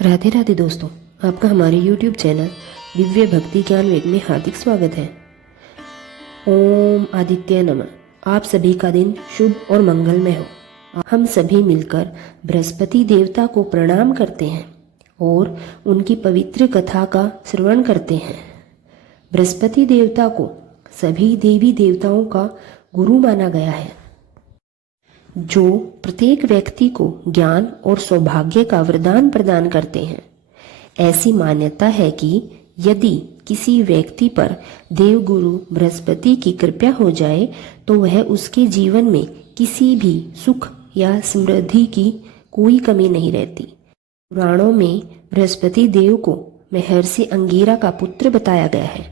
राधे राधे दोस्तों, आपका हमारे YouTube चैनल दिव्य भक्ति ज्ञान वेग में हार्दिक स्वागत है। ओम आदित्य नमः। आप सभी का दिन शुभ और मंगलमय हो। हम सभी मिलकर बृहस्पति देवता को प्रणाम करते हैं और उनकी पवित्र कथा का श्रवण करते हैं। बृहस्पति देवता को सभी देवी देवताओं का गुरु माना गया है, जो प्रत्येक व्यक्ति को ज्ञान और सौभाग्य का वरदान प्रदान करते हैं। ऐसी मान्यता है कि यदि किसी व्यक्ति पर देवगुरु बृहस्पति की कृपा हो जाए तो वह उसके जीवन में किसी भी सुख या समृद्धि की कोई कमी नहीं रहती। पुराणों में बृहस्पति देव को महर्षि अंगिरा का पुत्र बताया गया है।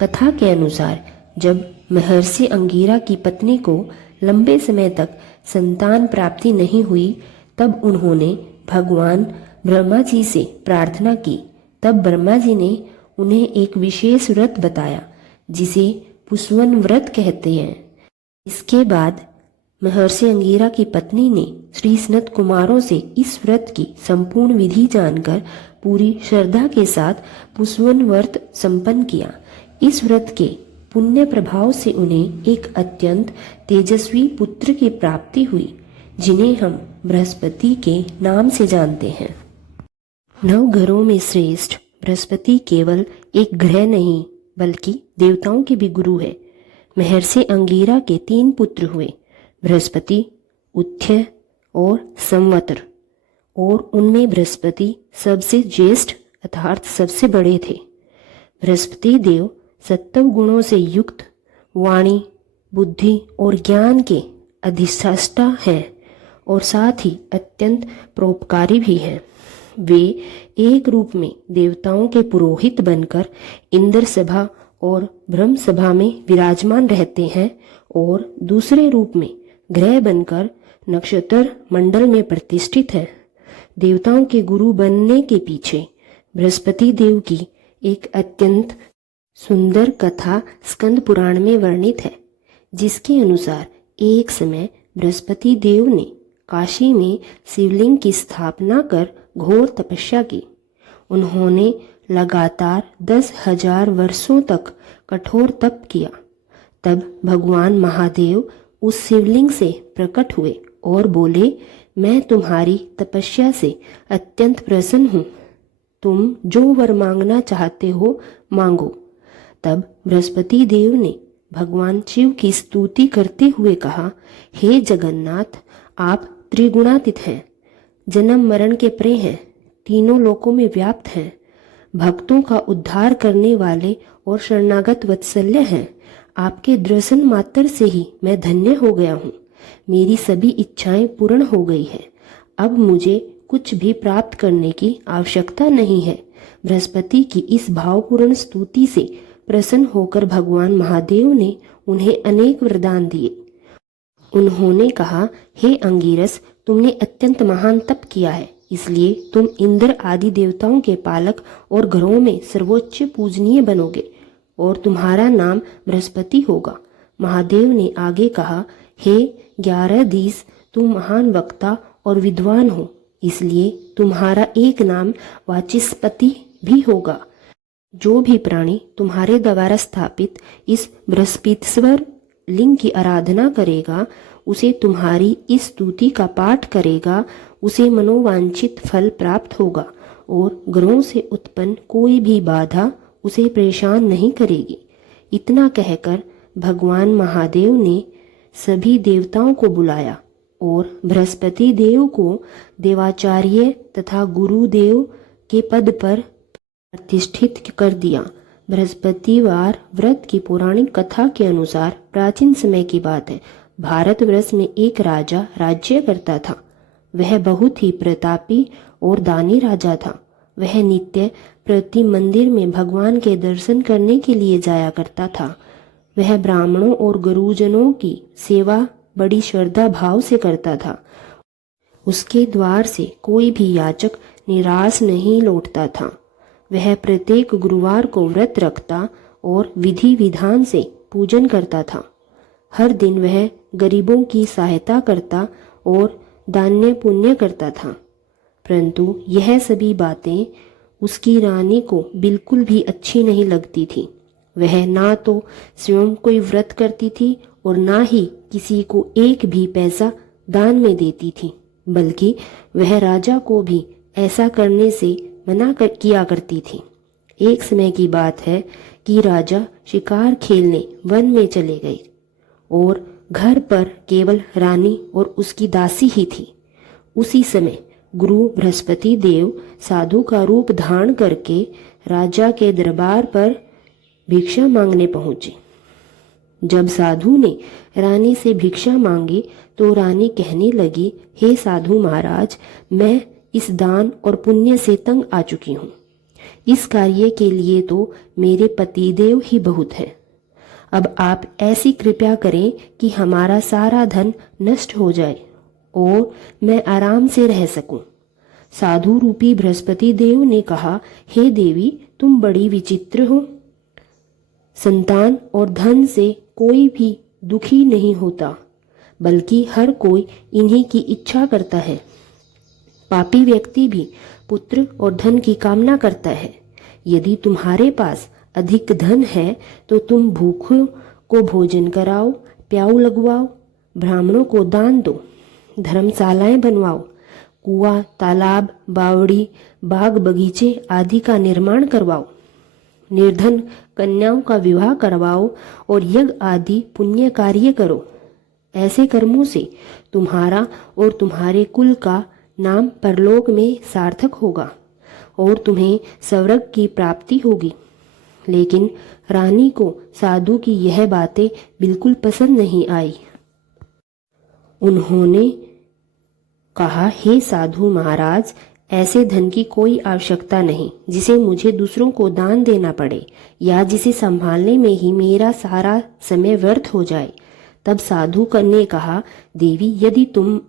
कथा के अनुसार जब महर्षि अंगिरा की पत्नी को लंबे समय तक संतान प्राप्ति नहीं हुई, तब उन्होंने भगवान ब्रह्मा जी से प्रार्थना की। तब ब्रह्मा जी ने उन्हें एक विशेष व्रत बताया, जिसे पुष्वन व्रत कहते हैं। इसके बाद महर्षि अंगिरा की पत्नी ने श्री सनत कुमारों से इस व्रत की संपूर्ण विधि जानकर पूरी श्रद्धा के साथ पुष्वन व्रत संपन्न किया। इस व्रत के पुण्य प्रभाव से उन्हें एक अत्यंत तेजस्वी पुत्र की प्राप्ति हुई, जिन्हें हम बृहस्पति के नाम से जानते हैं। 9 ग्रहों में श्रेष्ठ बृहस्पति केवल एक ग्रह नहीं बल्कि देवताओं के भी गुरु है। महर्षि अंगिरा के 3 पुत्र हुए, बृहस्पति, उथ्य और संवत्सर, और उनमें बृहस्पति सबसे ज्येष्ठ अर्थात सबसे बड़े थे। बृहस्पति देव सत्व गुणों से युक्त, वाणी, बुद्धि और ज्ञान के अधिष्ठाता हैं और साथ ही अत्यंत परोपकारी भी हैं। वे एक रूप में देवताओं के पुरोहित बनकर इंद्र सभा और ब्रह्म सभा में विराजमान रहते हैं और दूसरे रूप में ग्रह बनकर नक्षत्र मंडल में प्रतिष्ठित है। देवताओं के गुरु बनने के पीछे बृहस्पति देव की एक अत्यंत सुंदर कथा स्कंद पुराण में वर्णित है, जिसके अनुसार एक समय बृहस्पति देव ने काशी में शिवलिंग की स्थापना कर घोर तपस्या की। उन्होंने लगातार 10,000 वर्षों तक कठोर तप किया। तब भगवान महादेव उस शिवलिंग से प्रकट हुए और बोले, मैं तुम्हारी तपस्या से अत्यंत प्रसन्न हूँ। तुम जो वर मांगना चाहते हो मांगो। तब बृहस्पति देव ने भगवान शिव की स्तुति करते हुए कहा, हे जगन्नाथ, आप त्रिगुणातीत हैं, जन्म मरण के परे हैं, तीनों लोकों में व्याप्त हैं, भक्तों का उद्धार करने वाले और शरणागत वत्सल्य हैं। आपके दर्शन मात्र से ही मैं धन्य हो गया हूँ। मेरी सभी इच्छाएं पूर्ण हो गई हैं। अब मुझे कुछ भी प्राप्त करने की आवश्यकता नहीं है। बृहस्पति की इस भावपूर्ण स्तुति से प्रसन्न होकर भगवान महादेव ने उन्हें अनेक वरदान दिए। उन्होंने कहा, हे अंगिरस, तुमने अत्यंत महान तप किया है, इसलिए तुम इंद्र आदि देवताओं के पालक और ग्रहों में सर्वोच्च पूजनीय बनोगे और तुम्हारा नाम बृहस्पति होगा। महादेव ने आगे कहा, हे 11 तुम महान वक्ता और विद्वान हो, इसलिए तुम्हारा एक नाम वाचस्पति भी होगा। जो भी प्राणी तुम्हारे द्वारा स्थापित इस बृहस्पतिश्वर लिंग की आराधना करेगा, उसे तुम्हारी इस स्तुति का पाठ करेगा, उसे मनोवांछित फल प्राप्त होगा और ग्रहों से उत्पन्न कोई भी बाधा उसे परेशान नहीं करेगी। इतना कहकर भगवान महादेव ने सभी देवताओं को बुलाया और बृहस्पति देव को देवाचार्य तथा गुरुदेव के पद पर प्रतिष्ठित कर दिया। बृहस्पतिवार व्रत की पौराणिक कथा के अनुसार प्राचीन समय की बात है। भारतवर्ष में एक राजा राज्य करता था। वह बहुत ही प्रतापी और दानी राजा था। वह नित्य प्रति मंदिर में भगवान के दर्शन करने के लिए जाया करता था। वह ब्राह्मणों और गुरुजनों की सेवा बड़ी श्रद्धा भाव से करता था। उसके द्वार से कोई भी याचक निराश नहीं लौटता था। वह प्रत्येक गुरुवार को व्रत रखता और विधि विधान से पूजन करता था। हर दिन वह गरीबों की सहायता करता और दान्य पुण्य करता था। परंतु यह सभी बातें उसकी रानी को बिल्कुल भी अच्छी नहीं लगती थी। वह ना तो स्वयं कोई व्रत करती थी और ना ही किसी को एक भी पैसा दान में देती थी, बल्कि वह राजा को भी ऐसा करने से किया करती थी। एक समय की बात है कि राजा शिकार खेलने वन में चले गए और घर पर केवल रानी और उसकी दासी ही थी। उसी समय गुरु बृहस्पति देव साधु का रूप धारण करके राजा के दरबार पर भिक्षा मांगने पहुंचे। जब साधु ने रानी से भिक्षा मांगी तो रानी कहने लगी, हे साधु महाराज, मैं इस दान और पुण्य से तंग आ चुकी हूँ। इस कार्य के लिए तो मेरे पतिदेव ही बहुत है। अब आप ऐसी कृपया करें कि हमारा सारा धन नष्ट हो जाए और मैं आराम से रह सकूं। साधु रूपी बृहस्पति देव ने कहा, हे देवी, तुम बड़ी विचित्र हो। संतान और धन से कोई भी दुखी नहीं होता, बल्कि हर कोई इन्हीं की इच्छा करता है। पापी व्यक्ति भी पुत्र और धन की कामना करता है। यदि तुम्हारे पास अधिक धन है तो तुम भूखों को भोजन कराओ, प्याऊ लगवाओ, ब्राह्मणों को दान दो, धर्मशालाएं बनवाओ, कुआं, तालाब, बावड़ी, बाग बगीचे आदि का निर्माण करवाओ, निर्धन कन्याओं का विवाह करवाओ और यज्ञ आदि पुण्य कार्य करो। ऐसे कर्मों से तुम्हारा और तुम्हारे कुल का नाम परलोक में सार्थक होगा और तुम्हें स्वर्ग की प्राप्ति होगी। लेकिन रानी को साधु की यह बातें बिल्कुल पसंद नहीं आई। उन्होंने कहा, हे साधु महाराज, ऐसे धन की कोई आवश्यकता नहीं जिसे मुझे दूसरों को दान देना पड़े या जिसे संभालने में ही मेरा सारा समय व्यर्थ हो जाए। तब साधु ने कहा, देवी, यदि तुम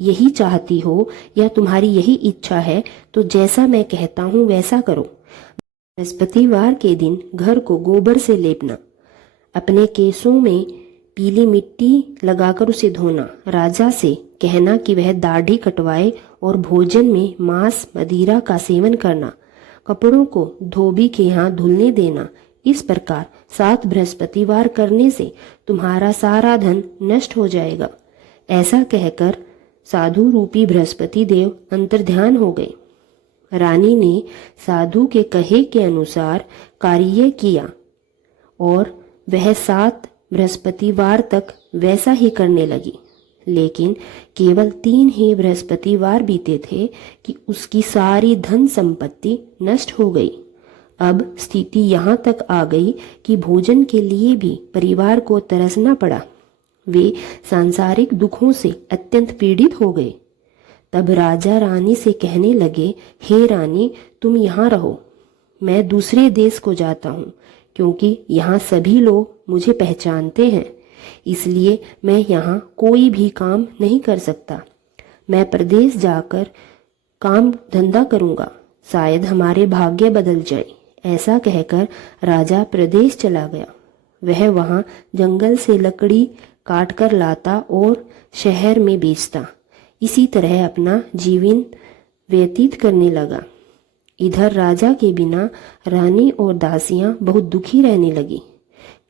यही चाहती हो या तुम्हारी यही इच्छा है तो जैसा मैं कहता हूँ वैसा करो। बृहस्पतिवार के दिन घर को गोबर से लेपना, अपने केसों में पीली मिट्टी लगाकर उसे धोना, राजा से कहना कि वह दाढ़ी कटवाए और भोजन में मांस मदिरा का सेवन करना, कपड़ों को धोबी के यहाँ धुलने देना। इस प्रकार 7 बृहस्पतिवार करने से तुम्हारा सारा धन नष्ट हो जाएगा। ऐसा कहकर साधु रूपी बृहस्पति देव अंतर्ध्यान हो गए। रानी ने साधु के कहे के अनुसार कार्य किया और वह 7 बृहस्पतिवार तक वैसा ही करने लगी। लेकिन केवल 3 ही बृहस्पतिवार बीते थे कि उसकी सारी धन संपत्ति नष्ट हो गई। अब स्थिति यहाँ तक आ गई कि भोजन के लिए भी परिवार को तरसना पड़ा। वे सांसारिक दुखों से अत्यंत पीड़ित हो गए। तब राजा रानी से कहने लगे, हे रानी, तुम यहाँ रहो, मैं दूसरे देश को जाता हूँ, क्योंकि यहाँ सभी लोग मुझे पहचानते हैं, इसलिए मैं यहाँ कोई भी काम नहीं कर सकता। मैं प्रदेश जाकर काम धंधा करूँगा, शायद हमारे भाग्य बदल जाए। ऐसा कहकर राजा प्रदेश चला गया। वह वहाँ जंगल से लकड़ी काट कर लाता और शहर में बेचता। इसी तरह अपना जीवन व्यतीत करने लगा। इधर राजा के बिना रानी और दासियां बहुत दुखी रहने लगी।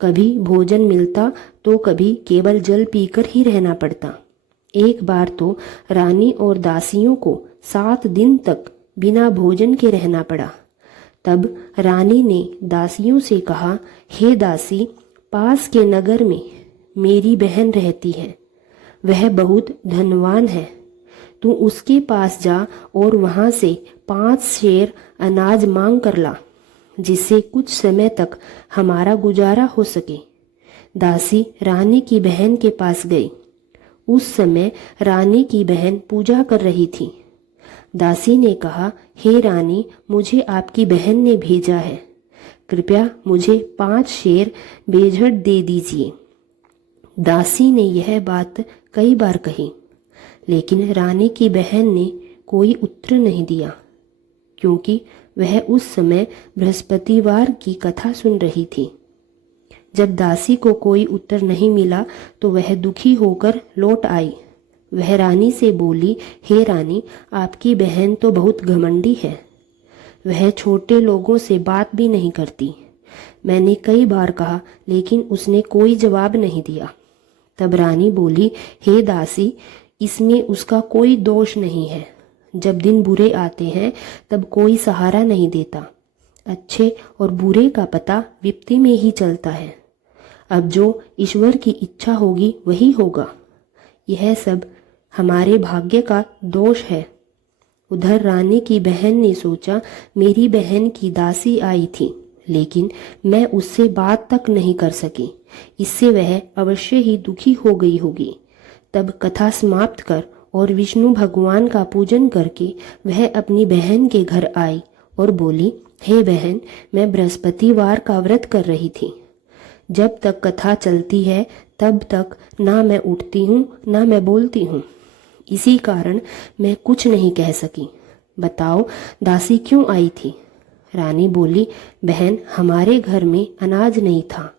कभी भोजन मिलता तो कभी केवल जल पीकर ही रहना पड़ता। एक बार तो रानी और दासियों को 7 दिन तक बिना भोजन के रहना पड़ा। तब रानी ने दासियों से कहा, हे दासी, पास के नगर में मेरी बहन रहती है, वह बहुत धनवान है। तू उसके पास जा और वहाँ से 5 शेर अनाज मांग कर ला, जिससे कुछ समय तक हमारा गुजारा हो सके। दासी रानी की बहन के पास गई। उस समय रानी की बहन पूजा कर रही थी। दासी ने कहा, हे रानी, मुझे आपकी बहन ने भेजा है, कृपया मुझे 5 शेर बेझट दे दीजिए। दासी ने यह बात कई बार कही, लेकिन रानी की बहन ने कोई उत्तर नहीं दिया, क्योंकि वह उस समय बृहस्पतिवार की कथा सुन रही थी। जब दासी को कोई उत्तर नहीं मिला तो वह दुखी होकर लौट आई। वह रानी से बोली, हे रानी, आपकी बहन तो बहुत घमंडी है। वह छोटे लोगों से बात भी नहीं करती। मैंने कई बार कहा, लेकिन उसने कोई जवाब नहीं दिया। तब रानी बोली, हे दासी, इसमें उसका कोई दोष नहीं है। जब दिन बुरे आते हैं तब कोई सहारा नहीं देता। अच्छे और बुरे का पता विपत्ति में ही चलता है। अब जो ईश्वर की इच्छा होगी वही होगा। यह सब हमारे भाग्य का दोष है। उधर रानी की बहन ने सोचा, मेरी बहन की दासी आई थी, लेकिन मैं उससे बात तक नहीं कर सकी। इससे वह अवश्य ही दुखी हो गई होगी। तब कथा समाप्त कर और विष्णु भगवान का पूजन करके वह अपनी बहन के घर आई और बोली, हे बहन, मैं बृहस्पतिवार का व्रत कर रही थी। जब तक कथा चलती है तब तक ना मैं उठती हूँ ना मैं बोलती हूँ। इसी कारण मैं कुछ नहीं कह सकी। बताओ, दासी क्यों आई थी? रानी बोली, बहन, हमारे घर में अनाज नहीं था,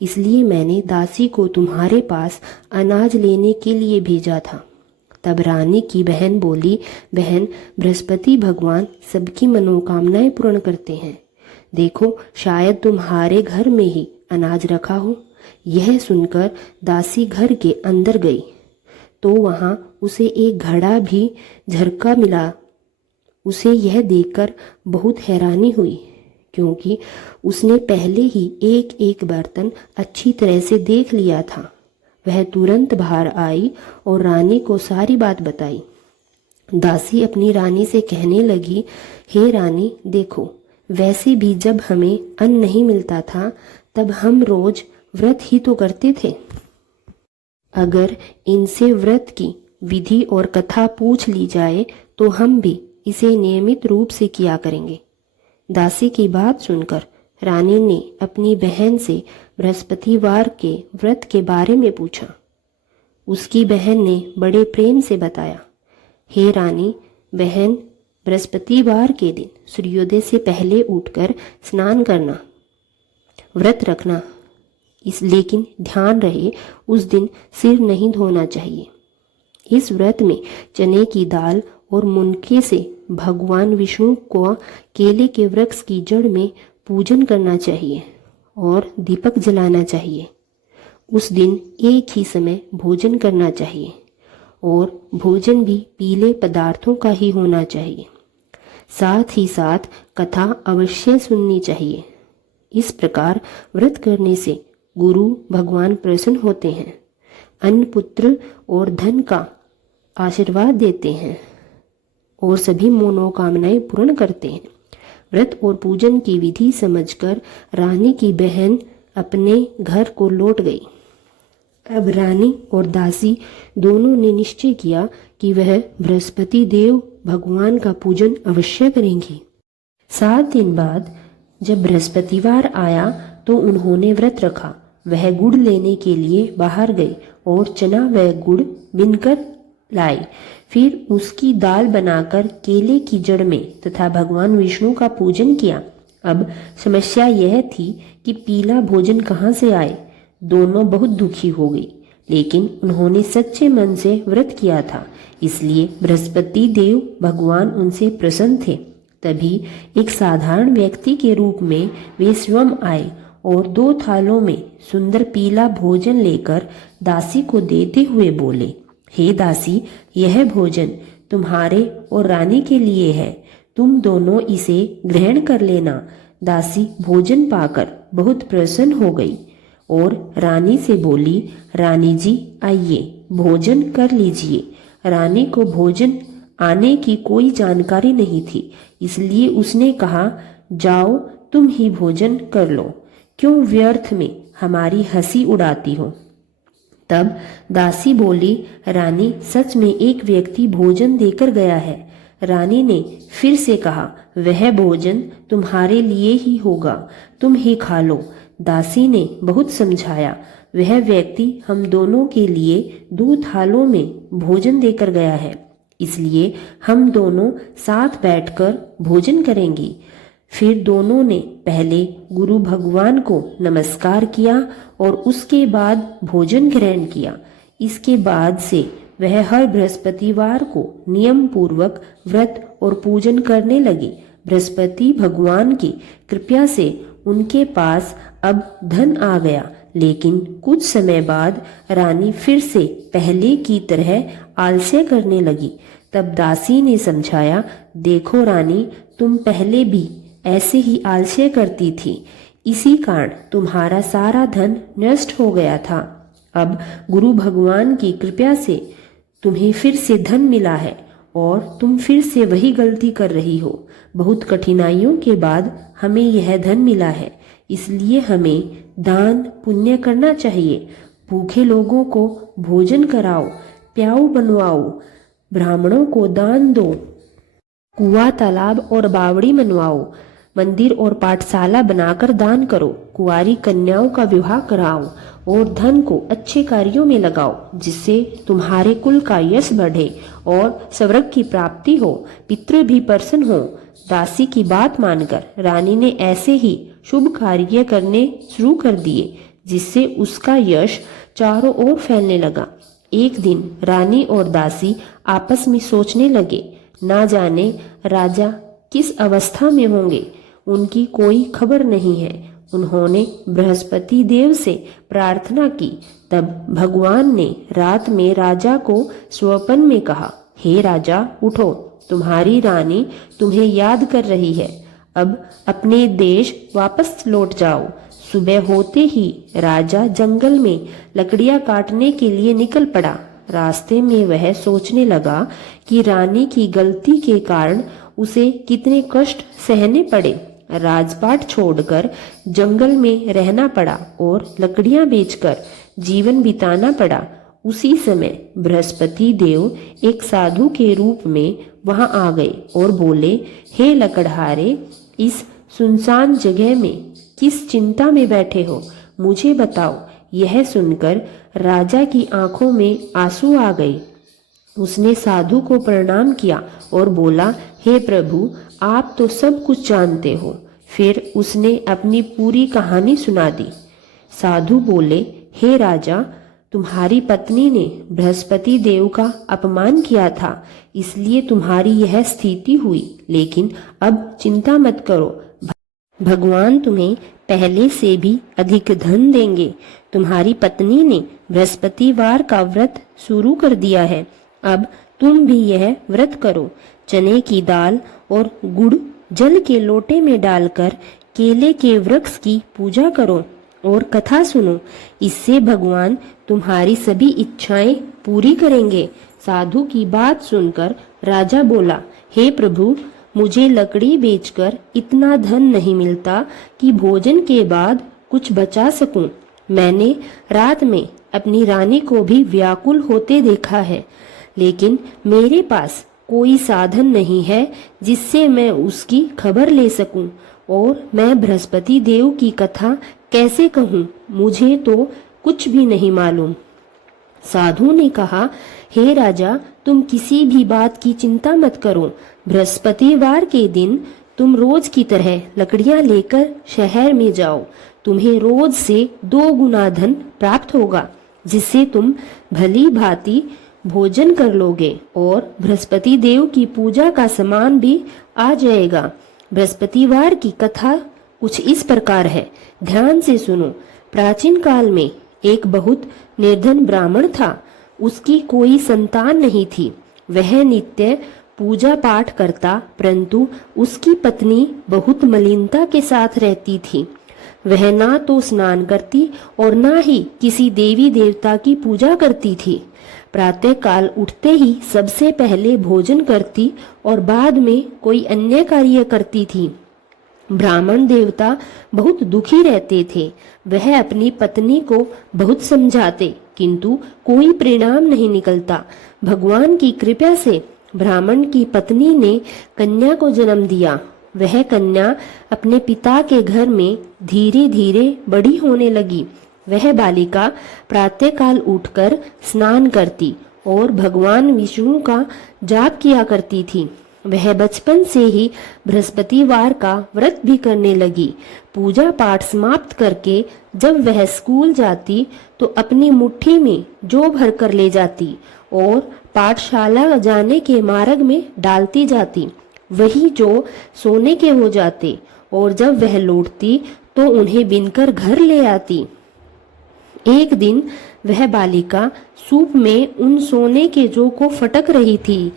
इसलिए मैंने दासी को तुम्हारे पास अनाज लेने के लिए भेजा था। तब रानी की बहन बोली, बहन, बृहस्पति भगवान सबकी मनोकामनाएं पूर्ण करते हैं। देखो, शायद तुम्हारे घर में ही अनाज रखा हो। यह सुनकर दासी घर के अंदर गई तो वहां उसे एक घड़ा भी झरका मिला। उसे यह देखकर बहुत हैरानी हुई, क्योंकि उसने पहले ही एक एक बर्तन अच्छी तरह से देख लिया था। वह तुरंत बाहर आई और रानी को सारी बात बताई। दासी अपनी रानी से कहने लगी, हे रानी, देखो, वैसे भी जब हमें अन्न नहीं मिलता था तब हम रोज व्रत ही तो करते थे। अगर इनसे व्रत की विधि और कथा पूछ ली जाए तो हम भी इसे नियमित रूप से किया करेंगे। दासी की बात सुनकर रानी ने अपनी बहन से बृहस्पतिवार के व्रत के बारे में पूछा। उसकी बहन ने बड़े प्रेम से बताया, हे रानी, बहन, बृहस्पतिवार के दिन सूर्योदय से पहले उठकर स्नान करना, व्रत रखना। लेकिन ध्यान रहे, उस दिन सिर नहीं धोना चाहिए। इस व्रत में चने की दाल और मुनके से भगवान विष्णु को केले के वृक्ष की जड़ में पूजन करना चाहिए और दीपक जलाना चाहिए। उस दिन एक ही समय भोजन करना चाहिए और भोजन भी पीले पदार्थों का ही होना चाहिए। साथ ही साथ कथा अवश्य सुननी चाहिए। इस प्रकार व्रत करने से गुरु भगवान प्रसन्न होते हैं, अन्न, पुत्र और धन का आशीर्वाद देते हैं और सभी मनोकामनाएं पूर्ण करते हैं। व्रत और पूजन की विधि समझकर रानी की बहन अपने घर को लौट गई। अब रानी और दासी दोनों ने निश्चय किया कि वह बृहस्पति देव भगवान का पूजन अवश्य करेंगी। 7 दिन बाद जब बृहस्पतिवार आया तो उन्होंने व्रत रखा। वह गुड़ लेने के लिए बाहर गए और चना व गुड़ बिनकर लाए। फिर उसकी दाल बनाकर केले की जड़ में तथा भगवान विष्णु का पूजन किया। अब समस्या यह थी कि पीला भोजन कहाँ से आए। दोनों बहुत दुखी हो गई, लेकिन उन्होंने सच्चे मन से व्रत किया था, इसलिए बृहस्पति देव भगवान उनसे प्रसन्न थे। तभी एक साधारण व्यक्ति के रूप में वे स्वयं आए और 2 थालों में सुंदर पीला भोजन लेकर दासी को देते हुए बोले, हे दासी, यह भोजन तुम्हारे और रानी के लिए है, तुम दोनों इसे ग्रहण कर लेना। दासी भोजन पाकर बहुत प्रसन्न हो गई और रानी से बोली, रानी जी, आइए भोजन कर लीजिए। रानी को भोजन आने की कोई जानकारी नहीं थी, इसलिए उसने कहा, जाओ तुम ही भोजन कर लो, क्यों व्यर्थ में हमारी हंसी उड़ाती हो। तब दासी बोली, रानी, सच में एक व्यक्ति भोजन देकर गया है। रानी ने फिर से कहा, वह भोजन तुम्हारे लिए ही होगा, तुम ही खा लो। दासी ने बहुत समझाया, वह व्यक्ति हम दोनों के लिए 2 थालों में भोजन देकर गया है, इसलिए हम दोनों साथ बैठकर भोजन करेंगी। फिर दोनों ने पहले गुरु भगवान को नमस्कार किया और उसके बाद भोजन ग्रहण किया। इसके बाद से वह हर बृहस्पतिवार को नियम पूर्वक व्रत और पूजन करने लगी। बृहस्पति भगवान की कृपा से उनके पास अब धन आ गया, लेकिन कुछ समय बाद रानी फिर से पहले की तरह आलस्य करने लगी। तब दासी ने समझाया, देखो रानी, तुम पहले भी ऐसे ही आलस्य करती थी, इसी कारण तुम्हारा सारा धन नष्ट हो गया था। अब गुरु भगवान की कृपा से तुम्हें फिर से धन मिला है और तुम फिर से वही गलती कर रही हो। बहुत कठिनाइयों के बाद हमें यह धन मिला है, इसलिए हमें दान पुण्य करना चाहिए। भूखे लोगों को भोजन कराओ, प्याऊ बनवाओ, ब्राह्मणों को दान दो, कुआं तालाब और बावड़ी बनवाओ, मंदिर और पाठशाला बनाकर दान करो, कुंवारी कन्याओं का विवाह कराओ और धन को अच्छे कार्यों में लगाओ, जिससे तुम्हारे कुल का यश बढ़े और स्वर्ग की प्राप्ति हो, पितृ भी प्रसन्न हो। दासी की बात मानकर रानी ने ऐसे ही शुभ कार्य करने शुरू कर दिए, जिससे उसका यश चारों ओर फैलने लगा। एक दिन रानी और दासी आपस में सोचने लगे, ना जाने राजा किस अवस्था में होंगे, उनकी कोई खबर नहीं है। उन्होंने बृहस्पति देव से प्रार्थना की। तब भगवान ने रात में राजा को स्वप्न में कहा, हे राजा, उठो, तुम्हारी रानी तुम्हें याद कर रही है। अब अपने देश वापस लौट जाओ। सुबह होते ही राजा जंगल में लकड़ियां काटने के लिए निकल पड़ा। रास्ते में वह सोचने लगा कि रानी की गलती के कारण उसे कितने कष्ट सहने पड़े। राजपाट छोड़कर जंगल में रहना पड़ा और लकड़ियां बेचकर जीवन बिताना पड़ा। उसी समय बृहस्पति देव एक साधु के रूप में वहां आ गए और बोले, हे लकड़हारे, इस सुनसान जगह में किस चिंता में बैठे हो, मुझे बताओ। यह सुनकर राजा की आंखों में आंसू आ गए। उसने साधु को प्रणाम किया और बोला, हे प्रभु, आप तो सब कुछ जानते हो। फिर उसने अपनी पूरी कहानी सुना दी। साधु बोले, हे राजा, तुम्हारी पत्नी ने बृहस्पति देव का अपमान किया था, इसलिए तुम्हारी यह स्थिति हुई। लेकिन अब चिंता मत करो, भगवान तुम्हें पहले से भी अधिक धन देंगे। तुम्हारी पत्नी ने बृहस्पतिवार का व्रत शुरू कर दिया है, अब तुम भी यह व्रत करो। चने की दाल और गुड़ जल के लोटे में डालकर केले के वृक्ष की पूजा करो और कथा सुनो, इससे भगवान तुम्हारी सभी इच्छाएं पूरी करेंगे। साधु की बात सुनकर राजा बोला, हे प्रभु, मुझे लकड़ी बेचकर इतना धन नहीं मिलता कि भोजन के बाद कुछ बचा सकूं। मैंने रात में अपनी रानी को भी व्याकुल होते देखा है, लेकिन मेरे पास कोई साधन नहीं है जिससे मैं उसकी खबर ले सकूं, और मैं बृहस्पति देव की कथा कैसे कहूं, मुझे तो कुछ भी नहीं मालूम। साधु ने कहा, हे राजा, तुम किसी भी बात की चिंता मत करो। बृहस्पतिवार के दिन तुम रोज की तरह लकड़ियां लेकर शहर में जाओ। तुम्हें रोज से 2 गुना धन प्राप्त होगा, जिससे तुम भली भांति भोजन कर लोगे और बृहस्पति देव की पूजा का सामान भी आ जाएगा। बृहस्पतिवार की कथा कुछ इस प्रकार है, ध्यान से सुनो। प्राचीन काल में एक बहुत निर्धन ब्राह्मण था। उसकी कोई संतान नहीं थी। वह नित्य पूजा पाठ करता, परंतु उसकी पत्नी बहुत मलिनता के साथ रहती थी। वह ना तो स्नान करती और ना ही किसी देवी देवता की पूजा करती थी। प्रातः काल उठते ही सबसे पहले भोजन करती और बाद में कोई अन्य कार्य करती थी। ब्राह्मण देवता बहुत दुखी रहते थे। वह अपनी पत्नी को बहुत समझाते, किंतु कोई परिणाम नहीं निकलता। भगवान की कृपा से ब्राह्मण की पत्नी ने कन्या को जन्म दिया। वह कन्या अपने पिता के घर में धीरे धीरे बड़ी होने लगी। वह बालिका प्रातःकाल उठकर स्नान करती और भगवान विष्णु का जाप किया करती थी। वह बचपन से ही बृहस्पतिवार का व्रत भी करने लगी। पूजा पाठ समाप्त करके जब वह स्कूल जाती तो अपनी मुट्ठी में जौ भर कर ले जाती और पाठशाला जाने के मार्ग में डालती जाती, वही जो सोने के हो जाते, और जब वह लौटती तो उन्हें बिनकर घर ले आती। एक दिन वह बालिका सूप में उन सोने के जौ को फटक रही थी।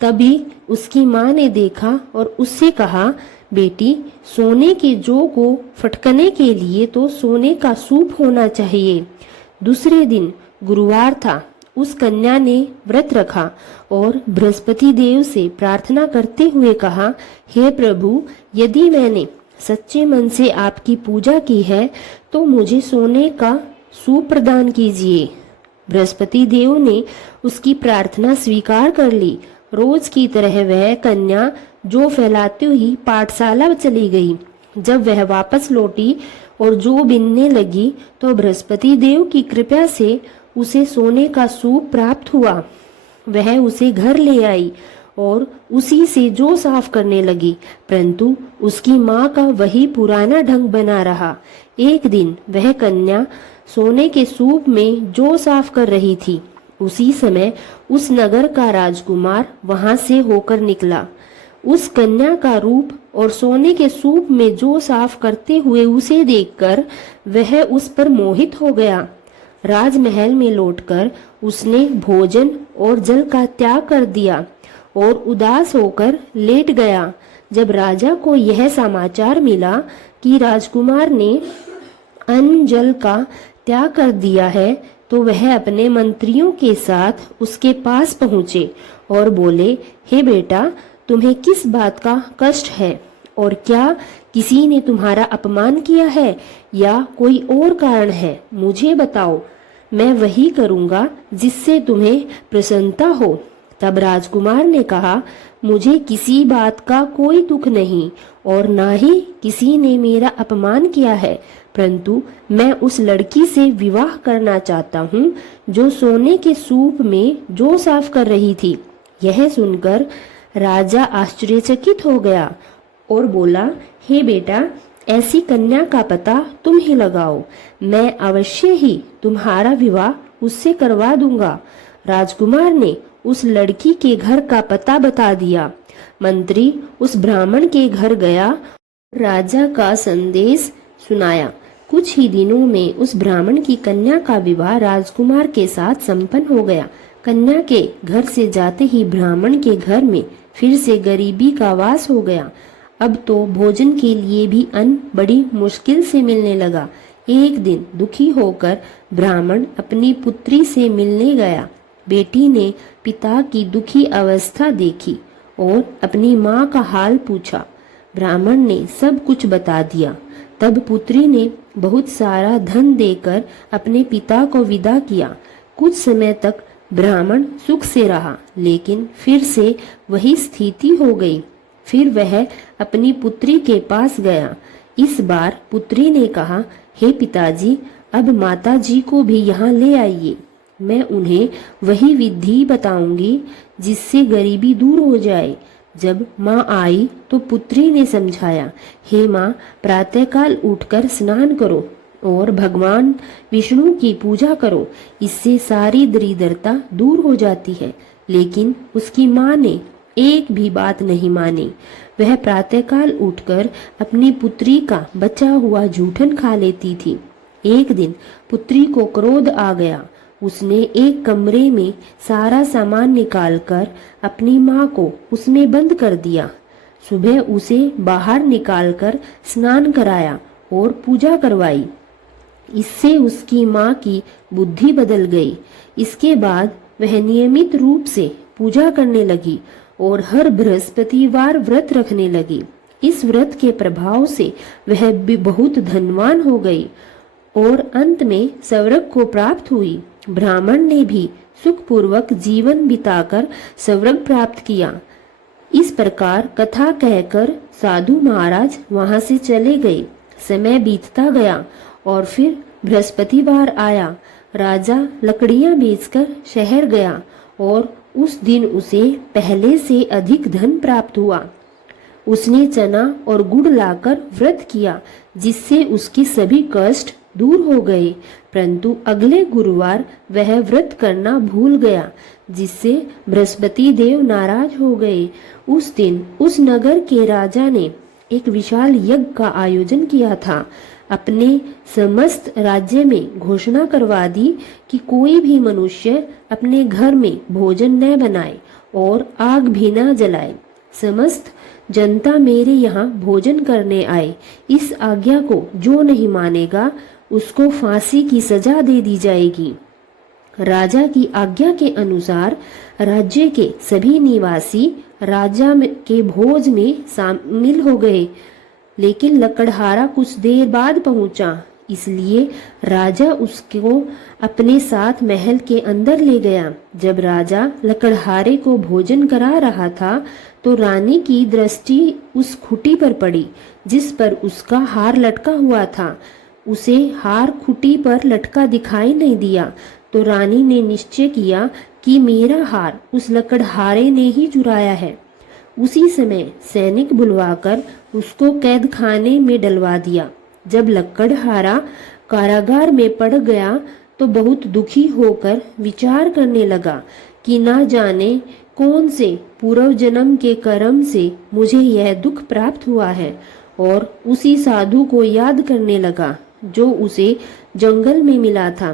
तभी उसकी माँ ने देखा और उससे कहा, बेटी, सोने के जौ को फटकने के लिए तो सोने का सूप होना चाहिए। दूसरे दिन गुरुवार था। उस कन्या ने व्रत रखा और बृहस्पति देव से प्रार्थना करते हुए कहा, हे प्रभु, यदि मैंने सच्चे मन से आपकी पूजा की है तो मुझे सोने का सूप प्रदान कीजिए। बृहस्पति देव ने उसकी प्रार्थना स्वीकार कर ली। रोज की तरह वह कन्या जौ फैलाते हुई पाठशाला चली गई। जब वह वापस लौटी और जौ बीनने लगी तो बृहस्पति देव की कृपा से उसे सोने का सूप प्राप्त हुआ। वह उसे घर ले आई और उसी से जौ साफ करने लगी, परंतु उसकी माँ का वही पुराना ढंग बना रहा। एक दिन वह कन्या सोने के सूप में जौ साफ कर रही थी। उसी समय उस नगर का राजकुमार वहां से होकर निकला। उस कन्या का रूप और सोने के सूप में जौ साफ करते हुए उसे देखकर वह उस पर मोहित हो गया। राजमहल में लौटकर उसने भोजन और जल का त्याग कर दिया और उदास होकर लेट गया। जब राजा को यह समाचार मिला कि राजकुमार ने अन्न जल का त्याग कर दिया है तो वह अपने मंत्रियों के साथ उसके पास पहुँचे और बोले, हे बेटा, तुम्हें किस बात का कष्ट है और क्या किसी ने तुम्हारा अपमान किया है या कोई और कारण है? मुझे बताओ, मैं वही करूँगा जिससे तुम्हें प्रसन्नता हो। तब राजकुमार ने कहा, मुझे किसी बात का कोई दुख नहीं और ना ही किसी ने मेरा अपमान किया है, परंतु मैं उस लड़की से विवाह करना चाहता हूँ जो सोने के सूप में जौ साफ कर रही थी। यह सुनकर राजा आश्चर्यचकित हो गया और बोला, हे बेटा, ऐसी कन्या का पता तुम ही लगाओ, मैं अवश्य ही तुम्हारा विवाह उससे करवा दूंगा। राजकुमार ने उस लड़की के घर का पता बता दिया। मंत्री उस ब्राह्मण के घर गया, राजा का संदेश सुनाया। कुछ ही दिनों में उस ब्राह्मण की कन्या का विवाह राजकुमार के साथ संपन्न हो गया। कन्या के घर से जाते ही ब्राह्मण के घर में फिर से गरीबी का वास हो गया। अब तो भोजन के लिए भी अन्न बड़ी मुश्किल से मिलने लगा। एक दिन दुखी होकर ब्राह्मण अपनी पुत्री से मिलने गया। बेटी ने पिता की दुखी अवस्था देखी और अपनी माँ का हाल पूछा। ब्राह्मण ने सब कुछ बता दिया। तब पुत्री ने बहुत सारा धन देकर अपने पिता को विदा किया। कुछ समय तक ब्राह्मण सुख से रहा, लेकिन फिर से वही स्थिति हो गई। फिर वह अपनी पुत्री के पास गया। इस बार पुत्री ने कहा, हे पिताजी, अब माताजी को भी यहाँ ले आइए। मैं उन्हें वही विधि बताऊंगी जिससे गरीबी दूर हो जाए। जब माँ आई तो पुत्री ने समझाया, हे माँ, प्रातःकाल उठकर स्नान करो और भगवान विष्णु की पूजा करो, इससे सारी दरिद्रता दूर हो जाती है। लेकिन उसकी माँ ने एक भी बात नहीं मानी। वह प्रातःकाल उठकर अपनी पुत्री का बचा हुआ जूठन खा लेती थी। एक दिन पुत्री को क्रोध आ गया। उसने एक कमरे में सारा सामान निकालकर अपनी माँ को उसमें बंद कर दिया। सुबह उसे बाहर निकालकर स्नान कराया और पूजा करवाई। इससे उसकी माँ की बुद्धि बदल गई। इसके बाद वह नियमित रूप से पूजा करने लगी और हर बृहस्पतिवार व्रत रखने लगी। इस व्रत के प्रभाव से वह भी बहुत धनवान हो गई और अंत में स्वर्ग को प्राप्त हुई। ब्राह्मण ने भी सुखपूर्वक जीवन बिताकर स्वर्ग प्राप्त किया। इस प्रकार कथा कहकर साधु महाराज वहां से चले गए। समय बीतता गया और फिर बृहस्पतिवार आया। राजा लकड़ियां बेचकर शहर गया और उस दिन उसे पहले से अधिक धन प्राप्त हुआ। उसने चना और गुड़ लाकर व्रत किया, जिससे उसके सभी कष्ट दूर हो गए, परंतु अगले गुरुवार वह व्रत करना भूल गया, जिससे बृहस्पति देव नाराज हो गए। उस दिन उस नगर के राजा ने एक विशाल यज्ञ का आयोजन किया था। अपने समस्त राज्य में घोषणा करवा दी कि कोई भी मनुष्य अपने घर में भोजन न बनाए और आग भी न जलाए। समस्त जनता मेरे यहाँ भोजन करने आए। इस आज्ञा को जो नहीं मानेगा उसको फांसी की सजा दे दी जाएगी। राजा की आज्ञा के अनुसार राज्य के सभी निवासी राजा के भोज में शामिल हो गए, लेकिन लकड़हारा कुछ देर बाद पहुंचा, इसलिए राजा उसको अपने साथ महल के अंदर ले गया। जब राजा लकड़हारे को भोजन करा रहा था तो रानी की दृष्टि उस खूंटी पर पड़ी जिस पर उसका हार लटका हुआ था। उसे हार खूंटी पर लटका दिखाई नहीं दिया तो रानी ने निश्चय किया कि मेरा हार उस लकड़हारे ने ही चुराया है। उसी समय सैनिक बुलवाकर उसको कैद खाने में डलवा दिया। जब लकड़हारा कारागार में पड़ गया तो बहुत दुखी होकर विचार करने लगा कि ना जाने कौन से पूर्व जन्म के कर्म से मुझे यह दुख प्राप्त हुआ है, और उसी साधु को याद करने लगा जो उसे जंगल में मिला था।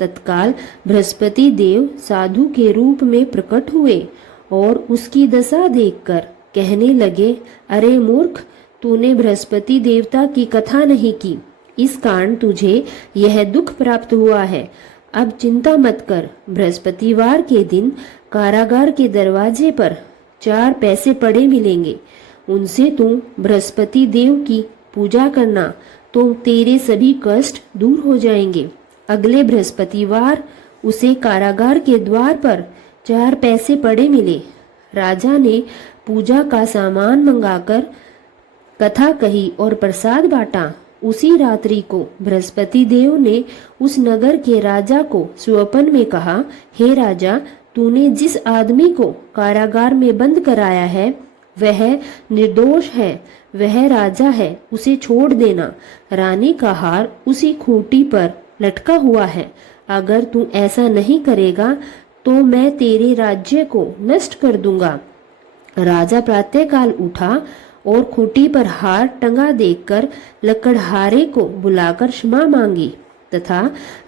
तत्काल बृहस्पति देव साधु के रूप में प्रकट हुए और उसकी दशा देखकर कहने लगे, अरे मूर्ख, तूने बृहस्पति देवता की कथा नहीं की, इस कारण तुझे यह दुख प्राप्त हुआ है। अब चिंता मत कर। बृहस्पतिवार के दिन कारागार के दरवाजे पर 4 पैसे पड़े मिलेंगे, उनसे तू बृहस्पति देव की पूजा करना तो तेरे सभी कष्ट दूर हो जाएंगे। अगले बृहस्पतिवार उसे कारागार के द्वार पर 4 पैसे पड़े मिले। राजा ने पूजा का सामान मंगाकर कथा कही और प्रसाद बांटा। उसी रात्रि को बृहस्पति देव ने उस नगर के राजा को स्वप्न में कहा, हे राजा, तूने जिस आदमी को कारागार में बंद कराया है वह निर्दोष है, वह राजा है, उसे छोड़ देना। रानी का हार उसी खूंटी पर लटका हुआ है। अगर तू ऐसा नहीं करेगा तो मैं तेरे राज्य को नष्ट कर दूंगा। राजा प्रातःकाल उठा और खूंटी पर हार टंगा देखकर लकड़हारे को बुलाकर क्षमा मांगी तथा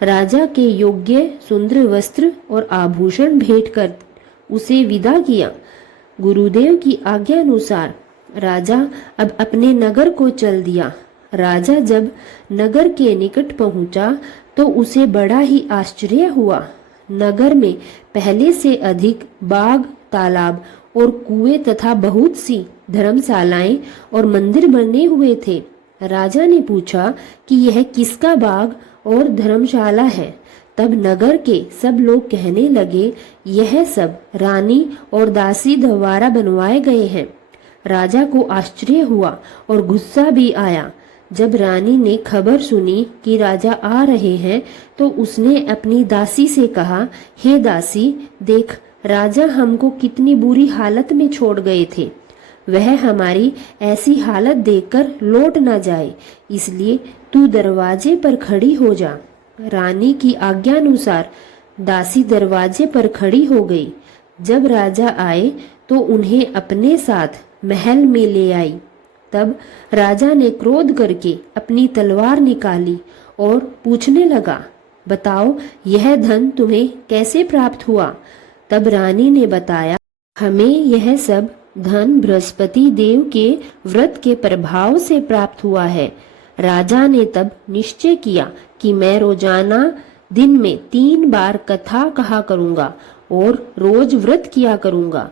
राजा के योग्य सुंदर वस्त्र और आभूषण भेंट कर उसे विदा किया। गुरुदेव की आज्ञा अनुसार राजा अब अपने नगर को चल दिया। राजा जब नगर के निकट पहुंचा तो उसे बड़ा ही आश्चर्य हुआ। नगर में पहले से अधिक बाग, तालाब और कुएं तथा बहुत सी धर्मशालाएं और मंदिर बने हुए थे। राजा ने पूछा कि यह किसका बाग और धर्मशाला है। तब नगर के सब लोग कहने लगे, यह सब रानी और दासी द्वारा बनवाए गए हैं। राजा को आश्चर्य हुआ और गुस्सा भी आया। जब रानी ने खबर सुनी कि राजा आ रहे हैं तो उसने अपनी दासी से कहा, हे दासी, देख, राजा हमको कितनी बुरी हालत में छोड़ गए थे। वह हमारी ऐसी हालत देखकर लौट ना जाए, इसलिए तू दरवाजे पर खड़ी हो जा। रानी की आज्ञानुसार दासी दरवाजे पर खड़ी हो गई। जब राजा आए तो उन्हें अपने साथ महल में ले आई। तब राजा ने क्रोध करके अपनी तलवार निकाली और पूछने लगा, बताओ, यह धन तुम्हें कैसे प्राप्त हुआ? तब रानी ने बताया, हमें यह सब धन बृहस्पति देव के व्रत के प्रभाव से प्राप्त हुआ है। राजा ने तब निश्चय किया कि मैं रोजाना दिन में 3 बार कथा कहा करूंगा और रोज व्रत किया करूंगा।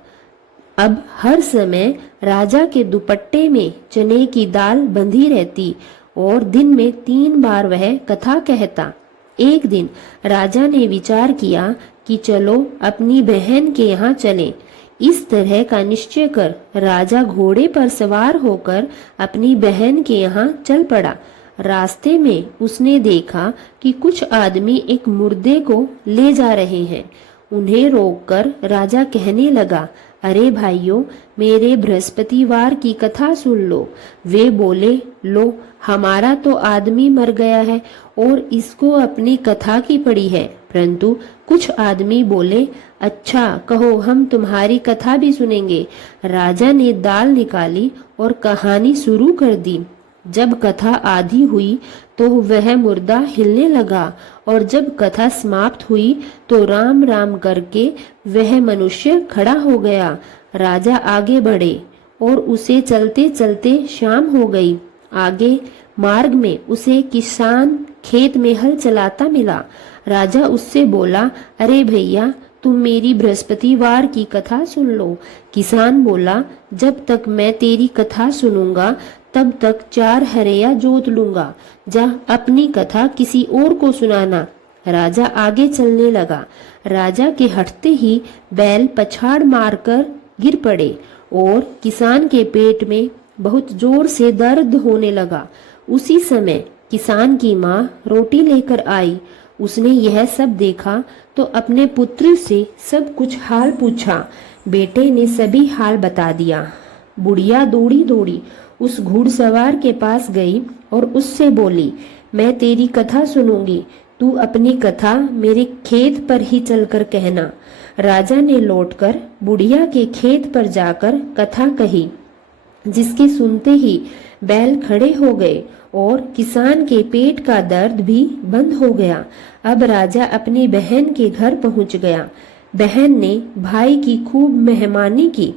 अब हर समय राजा के दुपट्टे में चने की दाल बंधी रहती और दिन में 3 बार वह कथा कहता। एक दिन राजा ने विचार किया कि चलो अपनी बहन के यहाँ चलें। इस तरह का निश्चय कर राजा घोड़े पर सवार होकर अपनी बहन के यहाँ चल पड़ा। रास्ते में उसने देखा कि कुछ आदमी एक मुर्दे को ले जा रहे हैं। उन्हें रोककर राजा कहने लगा, अरे भाइयों, मेरे बृहस्पतिवार की कथा सुन लो। वे बोले, लो, हमारा तो आदमी मर गया है और इसको अपनी कथा की पड़ी है। परंतु कुछ आदमी बोले, अच्छा कहो, हम तुम्हारी कथा भी सुनेंगे। राजा ने दाल निकाली और कहानी शुरू कर दी। जब कथा आधी हुई तो वह मुर्दा हिलने लगा और जब कथा समाप्त हुई तो राम राम करके वह मनुष्य खड़ा हो गया। राजा आगे बढ़े और उसे चलते चलते शाम हो गई। आगे मार्ग में उसे किसान खेत में हल चलाता मिला। राजा उससे बोला, अरे भैया, तुम मेरी बृहस्पतिवार की कथा सुन लो। किसान बोला, जब तक मैं तेरी कथा सुनूंगा तब तक 4 हरेया जोत लूंगा। जा अपनी कथा किसी और को सुनाना। राजा आगे चलने लगा। राजा के हटते ही बैल पछाड़ मारकर गिर पड़े और किसान के पेट में बहुत जोर से दर्द होने लगा। उसी समय किसान की माँ रोटी लेकर आई। उसने यह सब देखा तो अपने पुत्र से सब कुछ हाल पूछा। बेटे ने सभी हाल बता दिया। बुढ़िया दौड़ी दौड़ी उस घुड़सवार के पास गई और उससे बोली, मैं तेरी कथा सुनूंगी, तू अपनी कथा मेरे खेत पर ही चलकर कहना। राजा ने लौटकर बुढ़िया के खेत पर जाकर कथा कही, जिसके सुनते ही बैल खड़े हो गए और किसान के पेट का दर्द भी बंद हो गया। अब राजा अपनी बहन के घर पहुंच गया। बहन ने भाई की खूब मेहमानी की।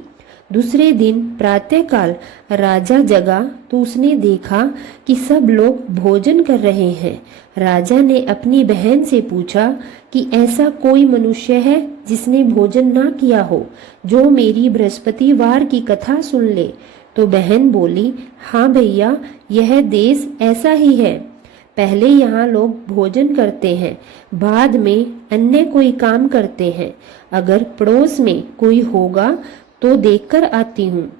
दूसरे दिन प्रातःकाल राजा जगा तो उसने देखा कि सब लोग भोजन कर रहे हैं। राजा ने अपनी बहन से पूछा कि ऐसा कोई मनुष्य है जिसने भोजन ना किया हो, जो मेरी बृहस्पतिवार की कथा सुन ले। तो बहन बोली, हाँ भैया, यह देश ऐसा ही है। पहले यहाँ लोग भोजन करते हैं, बाद में अन्य कोई काम करते हैं। अगर पड़ोस में कोई होगा तो देखकर आती हूँ।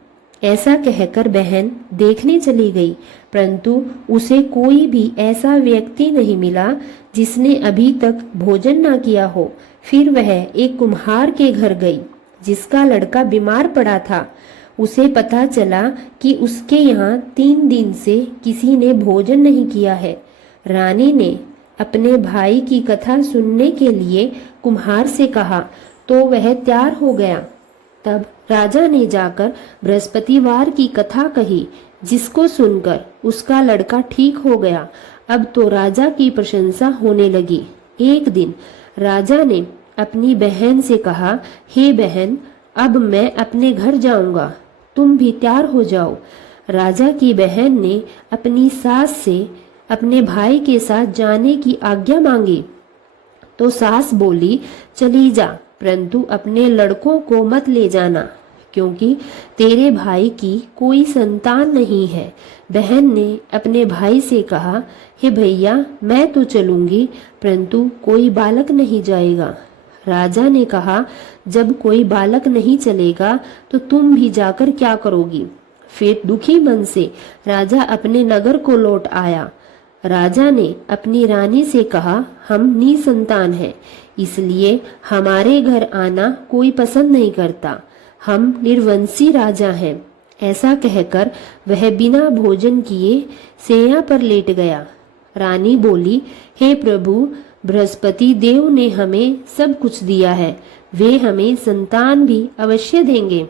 ऐसा कहकर बहन देखने चली गई, परंतु उसे कोई भी ऐसा व्यक्ति नहीं मिला जिसने अभी तक भोजन ना किया हो। फिर वह एक कुम्हार के घर गई, जिसका लड़का बीमार पड़ा था। उसे पता चला कि उसके यहाँ 3 दिन से किसी ने भोजन नहीं किया है। रानी ने अपने भाई की कथा सुनने के लिए कुम्हार से कहा तो वह तैयार हो गया। तब राजा ने जाकर बृहस्पतिवार की कथा कही, जिसको सुनकर उसका लड़का ठीक हो गया। अब तो राजा की प्रशंसा होने लगी। एक दिन राजा ने अपनी बहन से कहा, हे बहन, अब मैं अपने घर जाऊंगा, तुम भी तैयार हो जाओ। राजा की बहन ने अपनी सास से अपने भाई के साथ जाने की आज्ञा मांगी तो सास बोली, चली जा, परंतु अपने लड़कों को मत ले जाना, क्योंकि तेरे भाई की कोई संतान नहीं है। बहन ने अपने भाई से कहा, हे भैया, मैं तो चलूंगी, परंतु कोई बालक नहीं जाएगा। राजा ने कहा, जब कोई बालक नहीं चलेगा तो तुम भी जाकर क्या करोगी। फिर दुखी मन से राजा अपने नगर को लौट आया। राजा ने अपनी रानी से कहा, हम निसंतान हैं, इसलिए हमारे घर आना कोई पसंद नहीं करता। हम निर्वंशी राजा हैं। ऐसा कहकर वह बिना भोजन किए शैया पर लेट गया। रानी बोली, हे प्रभु, बृहस्पति देव ने हमें सब कुछ दिया है, वे हमें संतान भी अवश्य देंगे।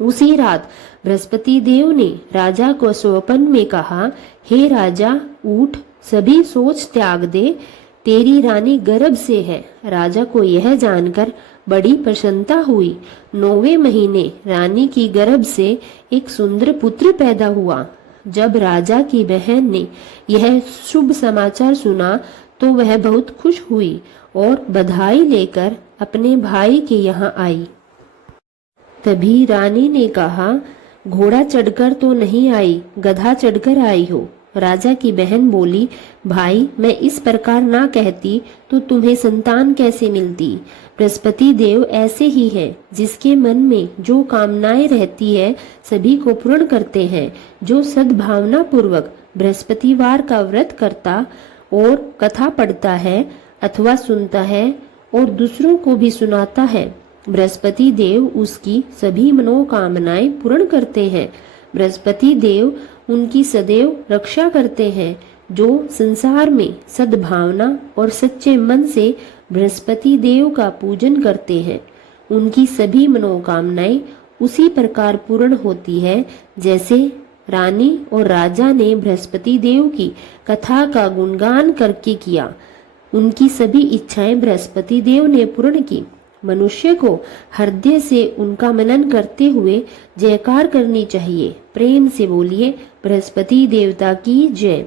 उसी रात बृहस्पति देव ने राजा को स्वप्न में कहा, हे राजा, उठ, सभी सोच त्याग दे, तेरी रानी गर्भ से है। राजा को यह जानकर बड़ी प्रसन्नता हुई। 9वें महीने रानी की गर्भ से एक सुंदर पुत्र पैदा हुआ। जब राजा की बहन ने यह शुभ समाचार सुना तो वह बहुत खुश हुई और बधाई लेकर अपने भाई के यहाँ आई। तभी रानी ने कहा, घोड़ा चढ़कर तो नहीं आई, गधा चढ़कर आई हो। राजा की बहन बोली, भाई, मैं इस प्रकार ना कहती तो तुम्हें संतान कैसे मिलती। बृहस्पति देव ऐसे ही हैं, जिसके मन में जो कामनाएं रहती है सभी को पूर्ण करते हैं। जो सद्भावना पूर्वक बृहस्पतिवार का व्रत करता और कथा पढ़ता है अथवा सुनता है और दूसरों को भी सुनाता है, बृहस्पति देव उसकी सभी मनोकामनाएं पूर्ण करते हैं। बृहस्पति देव उनकी सदैव रक्षा करते हैं। जो संसार में सद्भावना और सच्चे मन से बृहस्पति देव का पूजन करते हैं, उनकी सभी मनोकामनाएं उसी प्रकार पूर्ण होती है जैसे रानी और राजा ने बृहस्पति देव की कथा का गुणगान करके किया। उनकी सभी इच्छाएं बृहस्पति देव ने पूर्ण की। मनुष्य को हृदय से उनका मनन करते हुए जयकार करनी चाहिए। प्रेम से बोलिए, बृहस्पति देवता की जय।